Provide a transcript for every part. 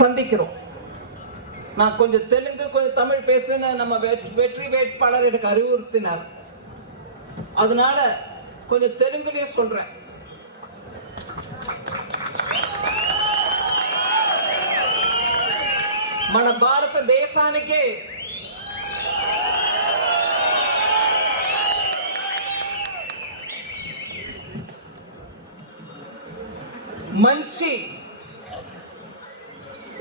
சந்திக்கிறோம். நான் கொஞ்சம் தெலுங்கு கொஞ்சம் தமிழ் பேசுன நம்ம வெற்றி வேட்பாளர் எனக்கு அறிவுறுத்தினார். அதனால கொஞ்சம் தெலுங்குலயே சொல்றேன். మన భారతదేశానికి మంచి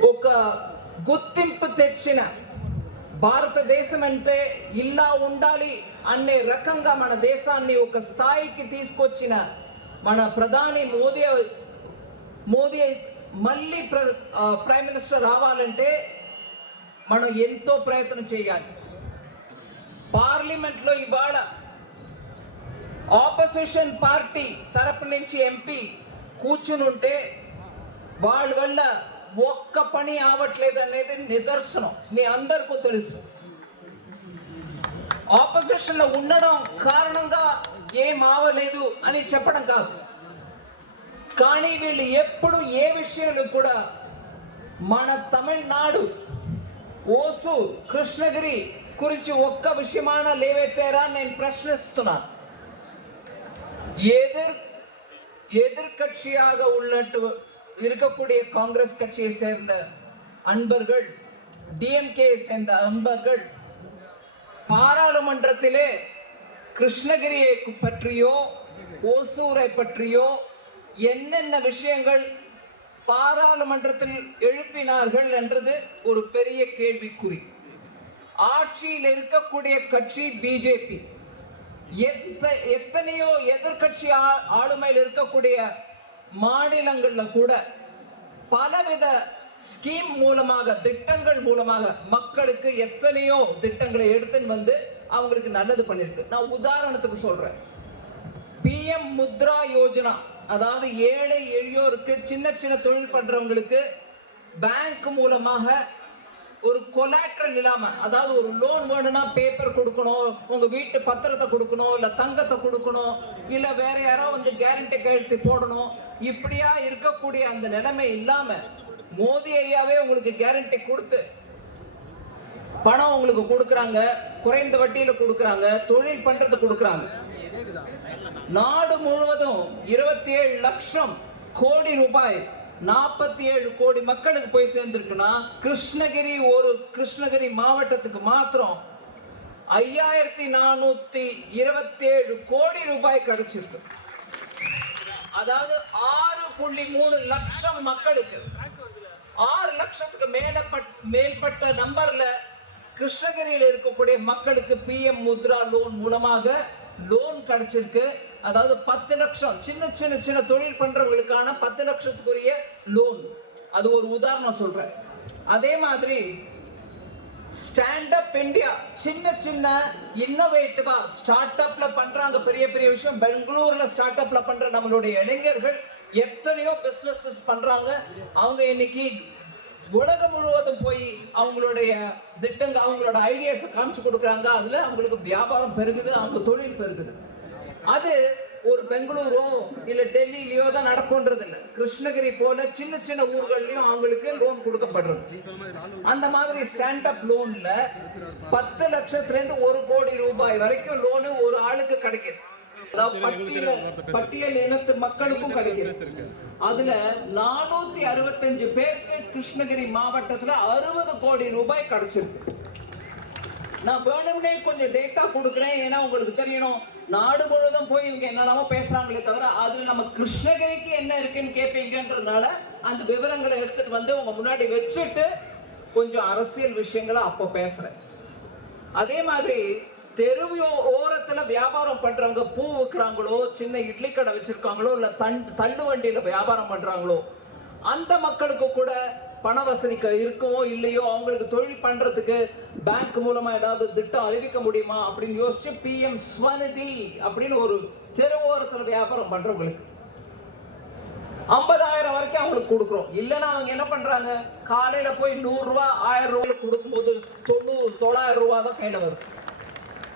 ఒక గుర్తింపు తెచ్చిన భారతదేశం అంటే ఇలా ఉండాలి అనే రకంగా మన దేశాన్ని ఒక స్థాయికి తీసుకొచ్చిన మన ప్రధాని మోదీ మళ్ళీ ప్రైమ్ మినిస్టర్ రావాలంటే మనం ఎంతో ప్రయత్నం చేయాలి. పార్లమెంట్లో ఇవాళ ఆపోజిషన్ పార్టీ తరపు నుంచి ఎంపీ కూర్చుని ఉంటే వాళ్ళ వల్ల ఒక్క పని ఆవట్లేదు అనేది నిదర్శనం. మీ అందరికీ తెలుసు. ఆపోజిషన్ లో ఉండడం కారణంగా ఏం ఆవలేదు అని చెప్పడం కాదు, కానీ వీళ్ళు ఎప్పుడు ఏ విషయాలు కూడా మన తమిళనాడు ఓసు కృష్ణగిరి గురించి ఒక్క విషయమాన లేవెత్తారా నేను ప్రశ్నిస్తున్నాను. எதிர்கட்சியாக உள்ளட்டு இருக்கக்கூடிய காங்கிரஸ் கட்சியை சேர்ந்த அன்பர்கள், டிஎம்கே சேர்ந்த அன்பர்கள் பாராளுமன்றத்திலே கிருஷ்ணகிரியை பற்றியோ ஓசூரை பற்றியோ என்னென்ன விஷயங்கள் பாராளுமன்றத்தில் எழுப்பினார்கள் என்றது ஒரு பெரிய கேள்விக்குறி. ஆட்சியில் இருக்கக்கூடிய கட்சி பிஜேபி. எத்தனையோ எதிர்கட்சி ஆளுமையில் இருக்கக்கூடிய மாநிலங்கள்ல கூட பலவித ஸ்கீம் மூலமாக திட்டங்கள் மூலமாக மக்களுக்கு எத்தனையோ திட்டங்களை எடுத்துன்னு வந்து அவங்களுக்கு நல்லது பண்ணிருக்கு. நான் உதாரணத்துக்கு சொல்றேன். பிஎம் முத்ரா யோஜனா, அதாவது ஏழை எளியோருக்கு சின்ன சின்ன தொழில் பண்றவங்களுக்கு பேங்க் மூலமாக ஒரு கொலாட்ரல் இல்லாம, அதாவது ஒரு லோன் வேணும்னா பேப்பர் கொடுக்கணும், உங்க வீட்டு பத்திரத்தை கொடுக்கணும், இல்ல தங்கத்தை கொடுக்கணும், இல்ல வேற யாரோ வந்து கேரண்டி கையெழுத்து போடணும், இப்படியா இருக்கக்கூடிய அந்த நிலைமை இல்லாம மோடி ஐயாவே உங்களுக்கு கேரண்டி கொடுத்து பணம் உங்களுக்கு கொடுக்கறாங்க, குறைந்த வட்டியில கொடுக்கறாங்க, தொழில் பண்றது கொடுக்கறாங்க. நாடு முழுவதும் 27 லட்சம் கோடி ரூபாய் 47 கோடி மக்களுக்கு போய் சேர்ந்திருக்குன்னா கிருஷ்ணகிரி மாவட்டத்துக்கு மாத்திரம் 5427 கோடி ரூபாய் கிடைச்சிருக்கு. அதாவது 6.3 லட்சம் மக்களுக்கு, 6 லட்சத்துக்கு மேற்பட்ட நம்பர்ல கிருஷ்ணகிரியில் இருக்கக்கூடிய மக்களுக்கு பிஎம் முத்ரா லோன் மூலமாக லோன் கிடைச்சிருக்கு. அதாவது 10 லட்சம் சின்ன தொழில் பண்றவங்களுக்கான 10 லட்சத்துக்குரிய லோன். அது ஒரு உதாரணம் சொல்றேன். அதே மாதிரி ஸ்டாண்ட் அப் இந்தியா, சின்ன இன்னோவேட்டிவா ஸ்டார்ட் அப்ல பண்றாங்க பெரிய விஷயம். பெங்களூர்ல ஸ்டார்ட் அப்ல பண்ற நம்மளுடைய இளைஞர்கள் எத்தனையோ பிசினஸ் பண்றாங்க. அவங்க இன்னைக்கு உலகம் முழுவதும் போய் அவங்களுடைய திட்டங்கள், அவங்களோட ஐடியாஸ் காமிச்சு கொடுக்குறாங்க. அதுல அவங்களுக்கு வியாபாரம் பெருகுது, அவங்க தொழில் பெருகுது. அது ஒரு பெங்களூரோ இல்ல டெல்லியிலயோ தான் நடக்கும்ன்றது இல்லை. கிருஷ்ணகிரி போல சின்ன ஊர்கள்லயும் அவங்களுக்கு லோன் கொடுக்கப்படுறது. அந்த மாதிரி ஸ்டாண்ட் அப் லோன்ல 10 லட்சத்துல இருந்து 1 கோடி ரூபாய் வரைக்கும் லோனு ஒரு ஆளுக்கு கிடைக்குது. பட்டியல் இனத்து மக்களுக்கும் கிடைக்குது. அதுல 465 பேருக்கு கிருஷ்ணகிரி மாவட்டத்துல 60 கோடி ரூபாய் கிடைச்சிருக்கு. நான் வேணும்னே கொஞ்சம் டேட்டா கொடுக்குறேன், ஏன்னா உங்களுக்கு தெரியணும். நாடு முழுவதும் போய் இவங்க என்னெல்லாமோ பேசுறாங்களே தவிர அது நம்ம கிருஷ்ணகிரிக்கு என்ன இருக்குன்னு கேட்பீங்கன்றதுனால அந்த விவரங்களை எடுத்துட்டு வந்து உங்க முன்னாடி வச்சுட்டு கொஞ்சம் அரசியல் விஷயங்களை அப்போ பேசுறேன். அதே மாதிரி தெருவு ஓரத்துல வியாபாரம் பண்றவங்க, பூ விற்கிறாங்களோ, சின்ன இட்லி கடை வச்சிருக்காங்களோ, இல்ல தள்ளு வண்டியில வியாபாரம் பண்றாங்களோ, அந்த மக்களுக்கு கூட பண வசதி இருக்குமோ இல்லையோ அவங்களுக்கு தொழில் பண்றதுக்கு பேங்க் மூலமா ஏதாவது திட்டம் அறிவிக்க முடியுமா அப்படின்னு யோசிச்சு பிஎம் ஸ்வநிதி அப்படின்னு ஒரு தெருவோரத்துல வியாபாரம் பண்றவங்களுக்கு 50,000 வரைக்கும் அவங்களுக்கு கொடுக்குறோம். இல்லைன்னா அவங்க என்ன பண்றாங்க, காலையில போய் 100 ரூபாய் 1000 ரூபாய் கொடுக்கும்போது 900 ரூபாய் தான் கையில வருது.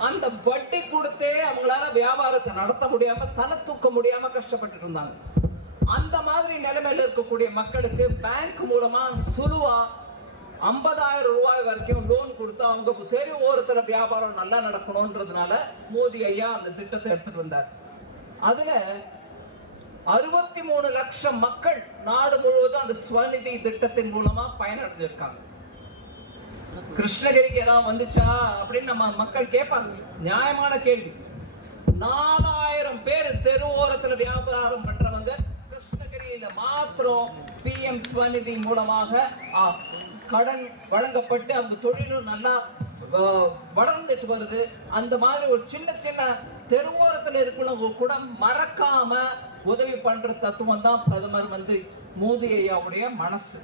அந்த வட்டி கொடுத்தே அவங்களால வியாபாரத்தை நடத்த முடியாம, தலை தூக்க முடியாம கஷ்டப்பட்டு இருந்தாங்க. அந்த மாதிரி நிலைமையில இருக்கக்கூடிய மக்களுக்கு பேங்க் மூலமா சுலுவா 50,000 ரூபாய் வரைக்கும் லோன் கொடுத்து அவங்க தெரு ஓரத்துல வியாபாரம் நல்லா நடக்கணும்ன்றதுனால மோடி ஐயா அந்த திட்டத்தை எடுத்துட்டு வந்தார். அதுல 63 லட்சம் மக்கள் நாடு முழுவதும் அந்த ஸ்வநிதி திட்டத்தின் மூலமா பயனடைஞ்சிருக்காங்க. கிருஷ்ணகிரிக்கு ஏதாவது வந்துச்சா அப்படின்னு நம்ம மக்கள் கேட்பாங்க. நியாயமான கேள்வி. 4000 பேர் தெரு ஓரத்துல வியாபாரம் பண்றவங்க கிருஷ்ணகிரியில மாத்திரம் PM ஸ்வநிதி மூலமாக கடன் வழங்கப்பட்டு அவங்க தொழிலும் நல்லா வளர்ந்துட்டு வருது. அந்த மாதிரி ஒரு சின்ன சின்ன தெருவோரத்துல இருக்கிறவங்க கூட மறக்காம உதவி பண்ற தத்துவம் தான் பிரதமர் மோடி ஐயாவுடைய மனசு.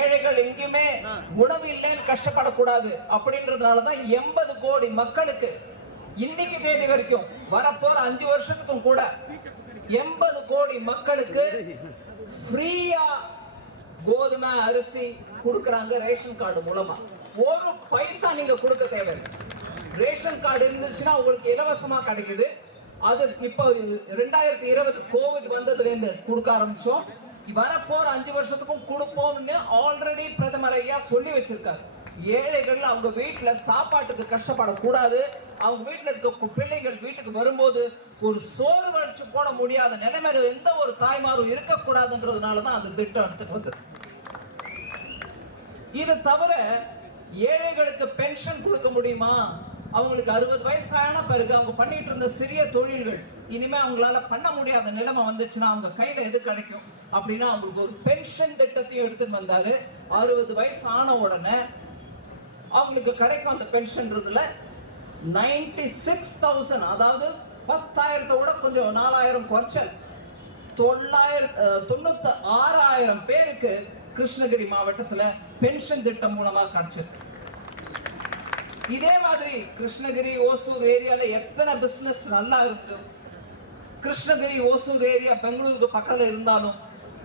ஏழைகள் எங்கேயுமே உணவு இல்லைன்னு கஷ்டப்படக்கூடாது அப்படின்றதுனாலதான் 80 கோடி மக்களுக்கு இன்னைக்கு தேதி வரைக்கும் வரப்போற 5 வருஷத்துக்கும் கூட 80 கோடி மக்களுக்கு ஃப்ரீயா கோதுமை அரிசி கொடுக்கறாங்க ரேஷன் கார்டு மூலமா. ஒரு பைசா நீங்க கொடுக்க தேவையில்லை. ரேஷன் கார்டு இருந்துச்சுன்னா உங்களுக்கு இலவசமா கிடைக்குது. அது இப்போ 2020 கோவிட் வந்ததுல இருந்து கொடுக்க ஆரம்பிச்சோம். வரப்போற 5 வருஷத்துக்கும் கொடுப்போம்னு ஆல்ரெடி பிரதமர் ஐயா சொல்லி வச்சிருக்காரு. ஏழைகள் அவங்க வீட்டுல சாப்பாட்டுக்கு கஷ்டப்படக்கூடாது. அவங்க வீட்டுல இருக்க பிள்ளைகள் வீட்டுக்கு வரும்போது ஒரு சோறு வடிச்சு போட முடியாத நிலைமையில எந்த ஒரு தாய்மாரும் இருக்கக்கூடாதுன்றதுனாலதான் அந்த திட்டம் எடுத்துட்டு வந்தது. இது தவிர ஏழைகளுக்கு பென்ஷன் கொடுக்க முடியுமா? அவங்களுக்கு 60 வயசான பிறகு அவங்க பண்ணிட்டு இருந்த சிறிய தொழில்கள் இனிமே அவங்களால பண்ண முடியாத நிலைமை வந்துச்சுன்னா அவங்க கையில எது கிடைக்கும் அப்படின்னா அவங்களுக்கு ஒரு பென்ஷன் திட்டத்தையும் எடுத்துட்டு வந்தாரு. 60 வயசு ஆன உடனே அவங்களுக்கு கிடைக்கும் அந்த பென்ஷன்றதுல 96,000, அதாவது 10,000 கொஞ்சம் 4,000 குறைச்சல் 96,000 பேருக்கு கிருஷ்ணகிரி மாவட்டத்துல பென்ஷன் திட்டம் மூலமா கிடைச்சிருக்கு. இதே மாதிரி கிருஷ்ணகிரி ஓசூர் ஏரியால எத்தனை பிசினஸ் நல்லா இருக்கு. கிருஷ்ணகிரி ஓசூர் ஏரியா பெங்களூருக்கு பக்கத்துல இருந்தாலும்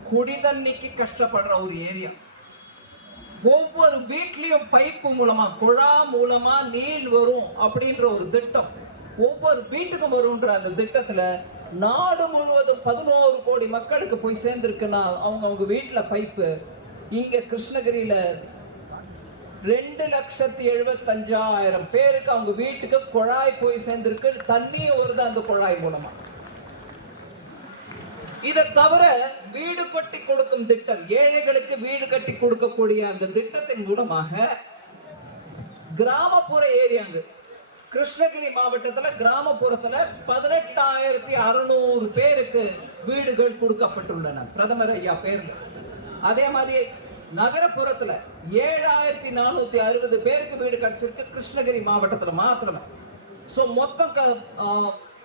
குடிதண்ணிக்கு கஷ்டப்படுற ஒரு ஏரியா. ஒவ்வொரு வீட்லயும் பைப்பு மூலமா குழா மூலமா நீர் வரும் அப்படின்ற ஒரு திட்டம் ஒவ்வொரு வீட்டுக்கும் வரும்ன்ற அந்த திட்டத்துல நாடு முழுவதும் 11 கோடி மக்களுக்கு போய் சேர்ந்திருக்குன்னா அவங்க வீட்டுல பைப்பு. இங்க கிருஷ்ணகிரியில 2,75,000 பேருக்கு அவங்க வீட்டுக்கு குழாய் போய் சேர்ந்திருக்கு. தண்ணி வருது அந்த குழாய் மூலமா. இதை தவிர வீடு கட்டி கொடுக்கும் திட்டம், ஏழைகளுக்கு வீடு கட்டி கொடுக்கக்கூடிய அந்த திட்டத்தின் மூலமாக கிராமப்புற ஏரியாங்க கிருஷ்ணகிரி மாவட்டத்துல கிராமப்புறத்துல 18,600 பேருக்கு வீடுகள் கொடுக்கப்பட்டுள்ளன பிரதமர் ஐயா பேர்ல. அதே மாதிரி நகரப்புறத்துல 7,460 பேருக்கு வீடு கிடைச்சிருக்கு கிருஷ்ணகிரி மாவட்டத்துல மாத்திரமே. சோ மொத்தம்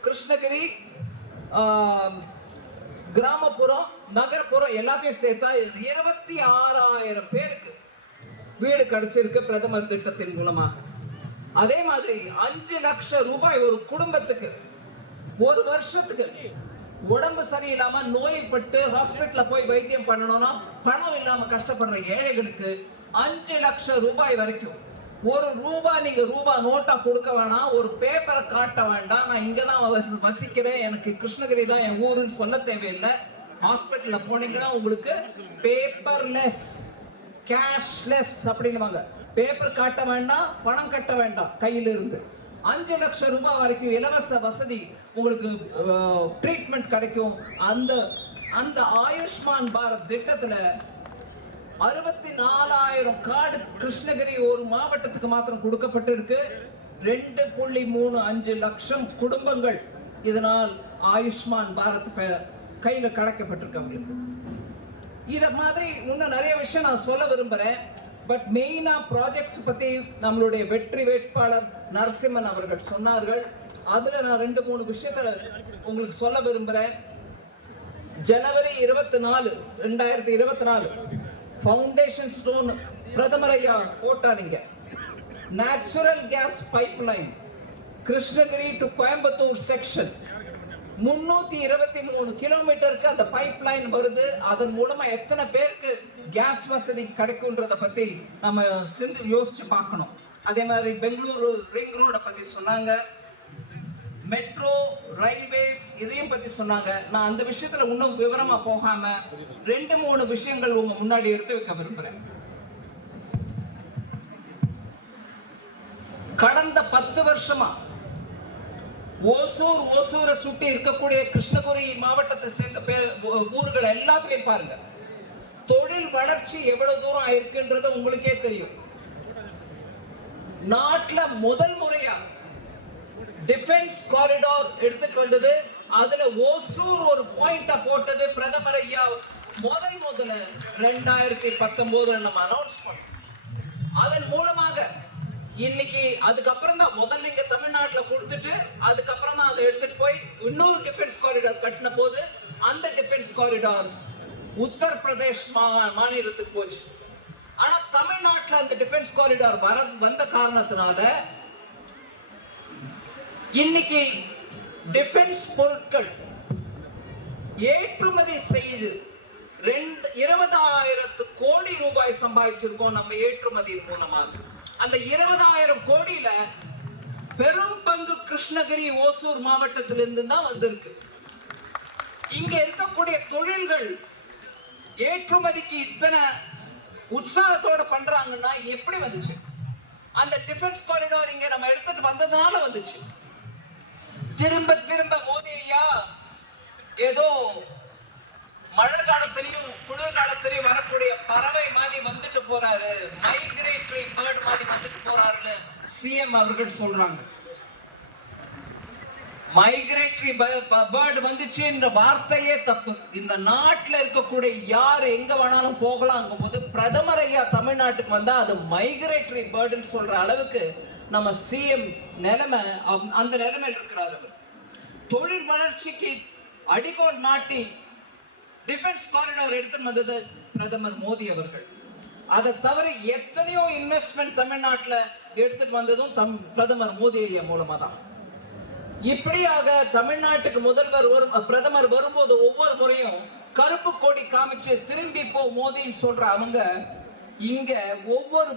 கிருஷ்ணகிரி கிராமப்புறம் நகரப்புறம் எல்லாத்தையும் சேர்த்தா 26,000 பேருக்கு வீடு கிடைச்சிருக்கு பிரதமர் திட்டத்தின் மூலமா. அதே மாதிரி 5 லட்சம் ரூபாய் ஒரு குடும்பத்துக்கு ஒரு வருஷத்துக்கு உடம்பு சரியில்லாம நோய்பட்டு ஹாஸ்பிட்டல்ல போய் வைத்தியம் பண்ணணும்னா பணம் இல்லாம கஷ்டப்படுற ஏழைகளுக்கு 5 லட்சம் ரூபாய் வரைக்கும் ஒரு ரூபாய் நீங்க ரூபாய் நோட்டா கொடுக்க வேணாம், ஒரு பேப்பரை காட்ட வேண்டாம். நான் இங்கதான் வசிக்கிறேன், எனக்கு கிருஷ்ணகிரி தான் என் ஊருன்னு சொல்ல தேவையில்லை. ஹாஸ்பிட்டல்ல போனீங்கன்னா உங்களுக்கு பேப்பர்லெஸ் கேஷ்லெஸ் அப்படின்னுவாங்க. பேப்பர் காட்ட வேண்டாம், பணம் கட்ட வேண்டாம், கையில இருந்து 5 லட்சம் ரூபாய் வரைக்கும் இலவச வசதி உங்களுக்கு ட்ரீட்மெண்ட் கிடைக்கும். அந்த ஆயுஷ்மான் பாரத் திட்டத்துல 64,000 கார்டு கிருஷ்ணகிரி ஒரு மாவட்டத்துக்கு மாத்திரம் கொடுக்கப்பட்டிருக்கு. 2.35 லட்சம் குடும்பங்கள் இதனால் ஆயுஷ்மான் பாரத் கையில கிடைக்கப்பட்டிருக்கு அவங்களுக்கு. இத மாதிரி இன்னும் நிறைய விஷயம் நான் சொல்ல விரும்புறேன். பட் மெயினா ப்ராஜெக்ட்ஸ் பத்தி நம்மளுடைய வெற்றி வேட்பாளர் நரசிம்மன் அவர்கள் சொன்னார்கள். அதுல நான் 2-3 விஷயத்தை உங்களுக்கு சொல்ல விரும்புறேன். ஜனவரி 24, 2024 ஃபவுண்டேஷன் ஸ்டோன் பிரதமர் ஐயா போட்டாருங்க. Natural gas pipeline Krishnagiri to Coimbatore section 323 கிலோமீட்டருக்கு அந்த பைப்லைன் வருது. அதன் மூலமா எத்தனை பேருக்கு கேஸ் வசதி கிடைக்கும்ன்றத பத்தி நம்ம யோசிச்சு பார்க்கணும். அதே மாதிரி பெங்களூரு ரிங் ரோட பத்தி சொன்னாங்க. மெட்ரோ, ரயில்வேஸ் இதையும் பத்தி சொன்னாங்க. நான் அந்த விஷயத்துல இன்னும் விவரமா போகாம 2-3 விஷயங்கள் உங்க முன்னாடி எடுத்து வைக்க விரும்புறேன். கடந்த 10 வருஷமா ஓசூரை சுட்டி இருக்கக்கூடிய கிருஷ்ணகிரி மாவட்டத்தை சேர்ந்த ஊர்கள் எல்லாத்துலயும் பாருங்க, தொழில் வளர்ச்சி எவ்வளவு தூரம் ஆயிருக்குன்றது உங்களுக்கே தெரியும். நாட்டுல முதல் முறையா டிஃபென்ஸ் காரிடார் எடுத்துட்டு வந்தது, அதுல ஓசூர் ஒரு பாயிண்டா போட்டது பிரதமர் ஐயா முதல்ல 2019 நம்ம அனௌன்ஸ் பண்ணோம். அதன் மூலமாக இன்னைக்கு அதுக்கப்புறம் தான் முதல்ல இங்க தமிழ்நாட்டுல கொடுத்துட்டு அதுக்கப்புறம் தான் அதை எடுத்துட்டு போய் இன்னொரு டிஃபென்ஸ் காரிடார் கட்டின போது அந்த டிஃபென்ஸ் காரிடார் உத்தரப்பிரதேஷ் மாநிலத்துக்கு போச்சு. ஆனா தமிழ்நாட்டுல அந்த டிஃபென்ஸ் காரிடார் வந்த காரணத்தினால இன்னைக்கு டிஃபென்ஸ் பொருட்கள் ஏற்றுமதி செய்து 20,000 கோடி ரூபாய் சம்பாதிச்சிருக்கோம் நம்ம ஏற்றுமதியின் மூலமாக. அந்த 20,000 கோடியில பெரும் பங்கு கிருஷ்ணகிரி, ஓசூர் மாவட்டத்திலிருந்து தான் வந்திருக்கு. இங்க இருக்கக்கூடிய தொழில்கள் ஏற்றுமதிக்கு இத்தனை உற்சாகத்தோட பண்றாங்கன்னா எப்படி வந்துச்சு? அந்த டிஃபென்ஸ் காரிடார் இங்க நம்ம எடுத்துட்டு வந்ததுனால வந்துச்சு. திரும்ப மோடி ஐயா ஏதோ மழை காலத்திலையும் குளிர் காலத்திலையும் வரக்கூடிய பறவை மாதிரி வந்துட்டு போறாரு, மைக்ரேட்டரி பேர்ட் மாதிரி வந்துட்டு போறாருன்னு சிஎம் அவர்கள் சொல்றாங்க. மைக்ரேட்டரி பேர்ட் வந்துச்சுன்ற வார்த்தையே தப்பு. இந்த நாட்டில் இருக்கக்கூடிய யார் எங்க வேணாலும் போகலாம் போது பிரதமர் ஐயா தமிழ்நாட்டுக்கு வந்தா அது மைக்ரேட்டரி பேர்டுன்னு சொல்ற அளவுக்கு நம்ம சிஎம் நிலைமை அந்த நிலைமையில் இருக்கிறார். தொழில் வளர்ச்சிக்கு அடிகோல் நாட்டி டிஃபென்ஸ் காரிடார் எடுத்துட்டு வந்தது பிரதமர் மோடி அவர்கள். அதை தவிர எத்தனையோ இன்வெஸ்ட்மெண்ட் தமிழ்நாட்டில் எடுத்துட்டு வந்ததும் பிரதமர் மோடி ஐயா மூலமா தான். இப்படியாக தமிழ்நாட்டுக்கு பிரதமர் வரும்போது ஒவ்வொரு முறையும் கருப்பு கொடி காமிச்சு திரும்பி போ மோடின்னு சொல்ற அவங்க இங்க ஒவ்வொரு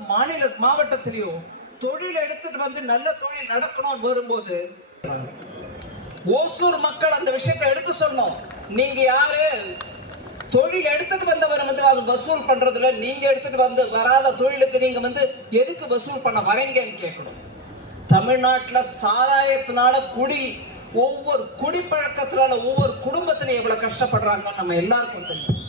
மாவட்டத்திலையும் தொழில் எடுத்துட்டு வந்து நல்ல தொழில் நடக்கணும் வரும்போது ஓசூர் மக்கள் அந்த விஷயத்தை எடுத்து சொன்னோம். நீங்க யாரு தொழில் எடுத்துட்டு வந்தவர் அது வசூல் பண்றதுல நீங்க எடுத்துட்டு வராத தொழிலுக்கு நீங்க எதுக்கு வசூல் பண்ண வரீங்கன்னு கேட்கணும். தமிழ்நாட்டுல சாராயத்தினால ஒவ்வொரு குடிப்பழக்கத்தினால ஒவ்வொரு குடும்பத்திலையும் எவ்வளவு கஷ்டப்படுறாங்க நம்ம எல்லாருக்கும் தெரியும்.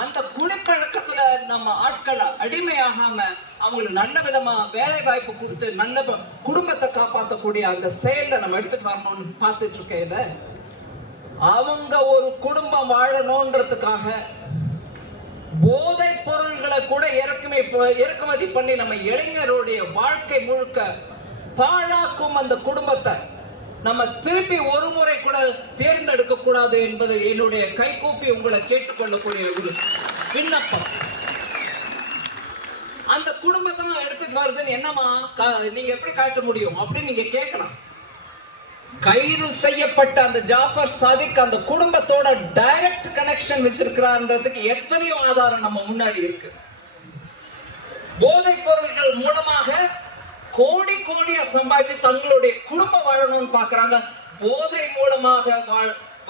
அந்த குடிப்பழக்கத்துல நம்ம ஆட்களை அடிமையாகாம அவங்களுக்கு நல்ல விதமா வேலை வாய்ப்பு கொடுத்து நல்ல குடும்பத்தை காப்பாற்றக்கூடிய அந்த செயலை நம்ம எடுத்துட்டு வரணும்னு பார்த்துட்டு இருக்கையில அவங்க ஒரு குடும்பம் வாழணும்ன்றதுக்காக போதை பொருள்களை கூட இறக்குமதி பண்ணி நம்ம இளைஞருடைய வாழ்க்கை முழுக்க பாழாக்கும் அந்த குடும்பத்தை நம்ம திருப்பி ஒரு முறை கூட தேர்ந்தெடுக்க கூடாது என்பது என்னுடைய கைகூப்பி உங்களை கேட்டுக்கொள்ளக்கூடிய ஒரு விண்ணப்பம். அந்த குடும்பத்தை எடுத்துட்டு வருதுன்னு என்னமா நீங்க எப்படி காட்ட முடியும் அப்படின்னு நீங்க கேட்கலாம். கைது செய்யப்பட்ட அந்த ஜாஃபர் சாதிக் அந்த குடும்பத்தோட டைரக்ட் கனெக்ஷன் வச்சிருக்கிறான்றதுக்கு எத்தனையோ ஆதாரம் நம்ம முன்னாடி இருக்கு. போதைப் பொருள்கள் மூலமாக கோடியா சம்பாதிச்சு தங்களுடைய குடும்பம் வாழணும்னு பாக்குறாங்க. போதை மூலமாக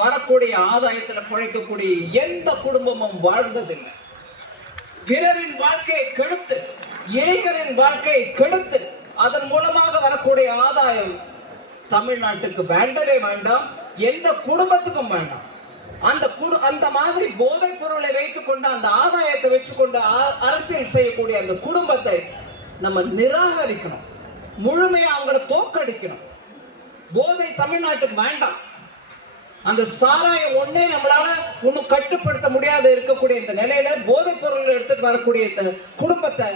வரக்கூடிய ஆதாயத்துல பிழைக்கக்கூடிய எந்த குடும்பமும் வாழ்ந்ததில்லை. பிறரின் வாழ்க்கையை கெடுத்து இளைஞரின் வாழ்க்கையை கெடுத்து அதன் மூலமாக வரக்கூடிய ஆதாயம் தமிழ்நாட்டுக்கு வேண்டவே வேண்டாம், எந்த குடும்பத்துக்கும் வேண்டாம். அந்த மாதிரி போதைப் பொருளை வைத்துக் கொண்டு அந்த ஆதாயத்தை வச்சுக்கொண்டு அரசியல் செய்யக்கூடிய அந்த குடும்பத்தை நம்ம நிராகரிக்கணும், முழுமையா அவங்கள தோற்கடிக்கணும். போதை தமிழ்நாட்டுக்கு வேண்டாம். அந்த சாராயம் ஒன்னே நம்மளால ஒன்னும் கட்டுப்படுத்த முடியாத இருக்கக்கூடிய இந்த நிலையில போதைப் பொருள் எடுத்துட்டு வரக்கூடிய இந்த குடும்பத்தை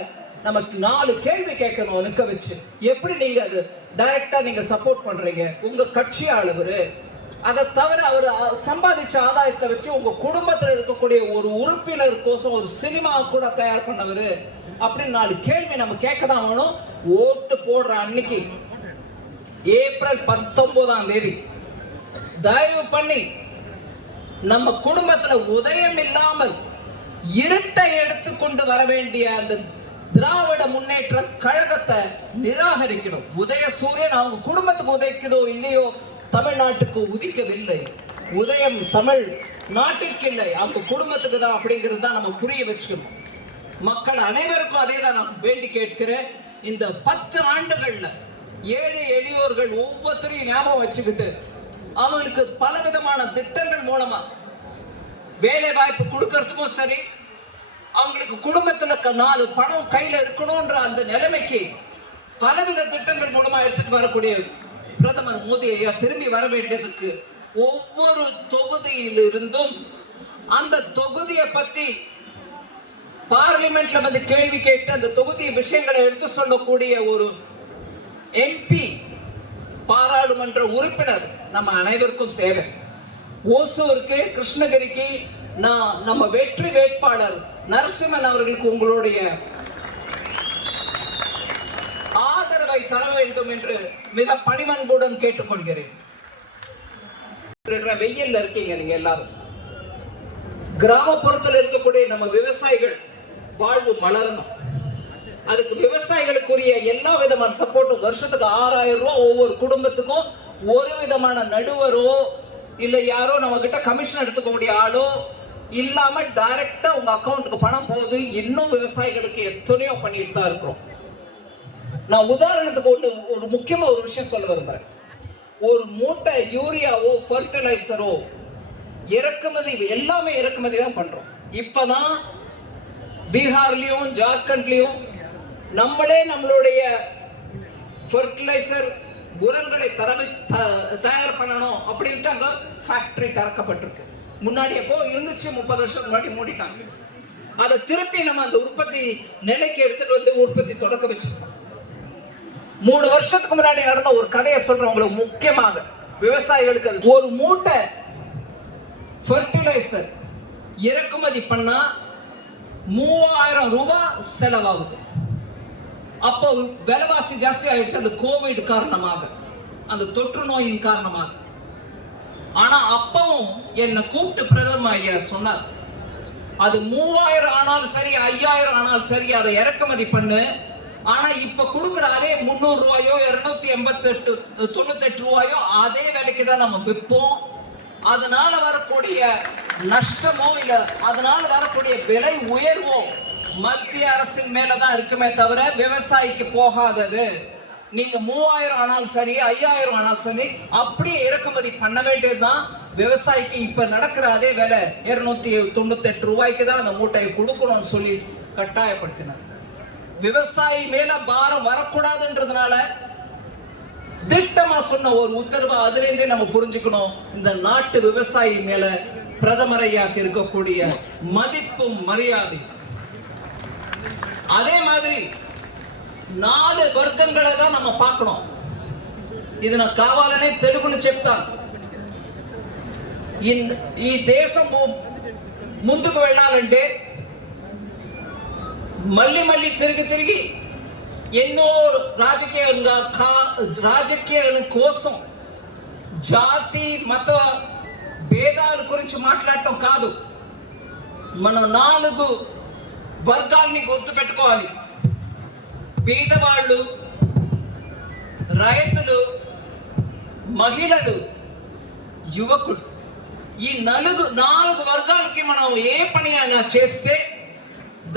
நமக்கு 4 கேள்வி கேட்கணும் நிக்க வச்சு. எப்படி நீங்க அது டைரக்டா நீங்க சப்போர்ட் பண்றீங்க? உங்க கட்சி அளவு அதை தவிர அவர் சம்பாதிச்ச ஆதாயத்தை வச்சு உங்க குடும்பத்துல இருக்கக்கூடிய ஒரு உறுப்பினர் கோசம் ஒரு சினிமா கூட தயார் பண்ணவர் அப்படின்னு 4 கேள்வி நம்ம கேட்கதான் வேணும். ஓட்டு போடுற அன்னைக்கு ஏப்ரல் 19ஆம் தேதி தயவு பண்ணி நம்ம குடும்பத்துல உதயம் இல்லாமல் இருட்டை எடுத்துக்கொண்டு வர வேண்டிய அந்த திராவிட முன்னேற்ற கழகத்தை நிராகரிக்கணும். உதய சூரியன் அவங்க குடும்பத்துக்கு உதைக்குதோ இல்லையோ தமிழ்நாட்டுக்கு உதிக்கவில்லை, உதயம் தமிழ் நாட்டிற்கு இல்லை, அவங்க குடும்பத்துக்கு தான் அப்படிங்கிறது தான் நம்ம புரிய வச்சுக்கணும். மக்கள் அனைவருக்கும் அதே தான் நான் வேண்டி கேட்கிறேன். இந்த 10 ஆண்டுகள்ல ஏழை எளியோர்கள் ஒவ்வொருத்தரையும் ஞாபகம் வச்சுக்கிட்டு அவங்களுக்கு பலவிதமான திட்டங்கள் மூலமா வேலை வாய்ப்பு கொடுக்கறதுக்கும் சரி, அவங்களுக்கு குடும்பத்துல 4 பணம் கையில இருக்கணும்ன்ற அந்த நிலைமைக்கு பலவித திட்டங்கள் மூலமா எடுத்துட்டு வரக்கூடிய பிரதமர் மோடி ஐயா திரும்பி வர வேண்டியதுக்கு ஒவ்வொரு தொகுதியிலிருந்தும் அந்த தொகுதியை பத்தி பார்லிமெண்ட்ல வந்து கேள்வி கேட்டு அந்த தொகுதி விஷயங்களை எடுத்து சொல்லக்கூடிய ஒரு எம்பி பாராளுமன்ற உறுப்பினர் நம்ம அனைவருக்கும் தேவை. ஓசூருக்கு, கிருஷ்ணகிரிக்கு நம்ம வெற்றி வேட்பாளர் நரசிம்மன் அவர்களுக்கு உங்களுடைய ஆதரவை தர வேண்டும் என்று மிக பணிவன்புடன் கேட்டுக்கொள்கிறேன். வெயில்ல இருக்கீங்க நீங்க எல்லாரும். கிராமப்புறத்தில் இருக்கக்கூடிய நம்ம விவசாயிகள் வாழ்வு மலரணும். அதுக்கு விவசாயிகளுக்குரிய எல்லா விதமான சப்போர்ட்டும் வருஷத்துக்கு 6000 ரூபாய் ஒவ்வொரு குடும்பத்துக்கும் ஒரு விதமான நடுவரோ இல்ல யாரோ நம்ம கிட்ட கமிஷன் எடுத்துக்கக்கூடிய ஆளோ இல்லாம டைரக்டா உங்க அக்கௌண்ட்டுக்கு பணம் போகுது. இன்னும் விவசாயிகளுக்கு எத்தனையோ பண்ணிட்டு தான் இருக்கிறோம். நான் உதாரணத்துக்கு ஒரு முக்கியமா ஒரு விஷயம் சொல்ல விரும்புறேன். ஒரு மூட்டை யூரியாவோ ஃபர்டிலைசரோ இறக்குமதி, எல்லாமே இறக்குமதி தான் பண்றோம். இப்பதான் பீகார்லயும் ஜார்க்கண்ட்லயும் நம்மளே நம்மளுடைய ஃபர்டிலைசர் உரங்களை தயார் பண்ணணும் அப்படின்ட்டு அங்க ஃபேக்டரி திறக்கப்பட்டிருக்கு. முன்னாடி எப்போ இருந்துச்சு, 30 வருஷத்துக்கு முன்னாடி மூடிட்டாங்க. அதை திருப்பி நம்ம அந்த உற்பத்தி நிலைக்கு எடுத்துட்டு வந்து உற்பத்தி தொடக்க வச்சிருக்கோம். 3 வருஷத்துக்கு முன்னாடி நடந்த ஒரு கதையை சொல்றேன் உங்களுக்கு. முக்கியமாக விவசாயிகளுக்கு ஒரு மூட்டை ஃபர்டிலைசர் இறக்குமதி பண்ணா 3000 ரூபாய் செலவாகுது. அப்போ விலைவாசி ஜாஸ்தி ஆயிடுச்சு, அந்த கோவிட் காரணமாக, அந்த தொற்று நோயின் காரணமாக. ஆனா அப்பவும் என்னை கூப்பிட்டு பிரதமர் ஐயா சொன்னார், அது 3000 ஆனாலும் சரி 5000 ஆனாலும் சரி அதை இறக்குமதி பண்ணு. ஆனா இப்ப கொடுக்குற அதே 300 ரூபாயோ 298 ரூபாயோ அதே விலைக்கு தான் நம்ம விற்போம். அதனால வரக்கூடிய நஷ்டமோ இல்ல அதனால வரக்கூடிய விலை உயர்வோ மத்திய அரசின் மேலதான் இருக்குமே தவிர விவசாயிக்கு போகாதது. நீங்க 3000 ஆனாலும் சரி 5000 ஆனாலும் சரி அப்படியே இறக்குமதி பண்ண வேண்டியதுதான். விவசாயிக்கு இப்ப நடக்கிற அதே விலை 298 ரூபாய்க்கு தான் அந்த மூட்டையை கொடுக்கணும்னு சொல்லி கட்டாயப்படுத்தினார். விவசாயி மேல பாரம் வரக்கூடாதுன்றதுனால திட்டமா சொன்ன ஒரு உத்தரவு. அதுல இருந்தே நம்ம புரிஞ்சுக்கணும் இந்த நாட்டு விவசாயி மேல பிரதமர் ஐயாக்கு இருக்கக்கூடிய மதிப்பும் மரியாதை. அதே மாதிரி 4 వర్గங்களை தான் நம்ம பார்க்கணும். ఇది నాకు కావాలనే తెలుగును చెప్తాను. ఈ దేశం ముందుకు వెళ్ళాలంటే మళ్ళీ మళ్ళీ తిరిగి ఎన్నో రాజకీయాల కోసం జాతి మత భేదాల గురించి మాట్లాడటం కాదు. మన 4 వర్గాల్ని గుర్తుపెట్టుకోవాలి. పేదవాళ్ళు, రైతులు, మహిళలు, యువకులు, ఈ 4 వర్గాలకి మనం ఏ పని అయినా చేస్తే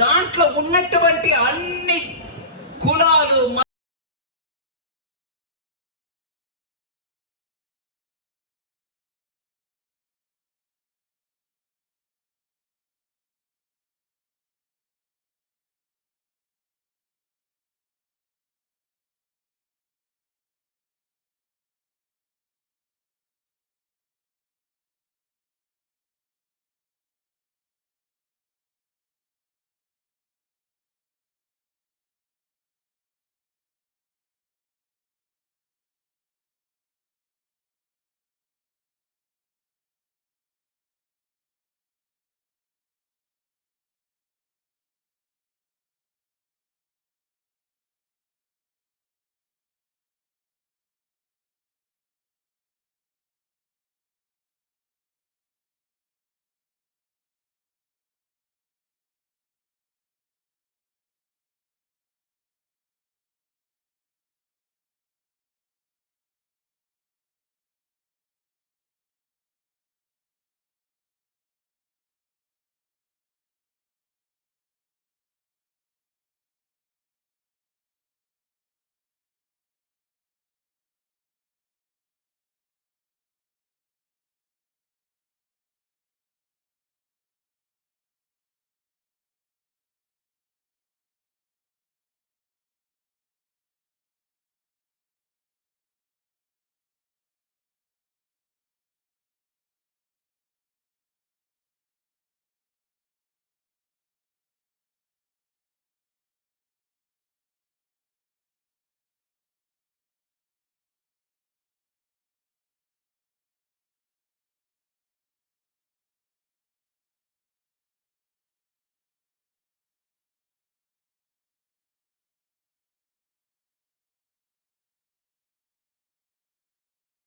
దాంట్లో ఉన్నటువంటి అన్ని కులాలు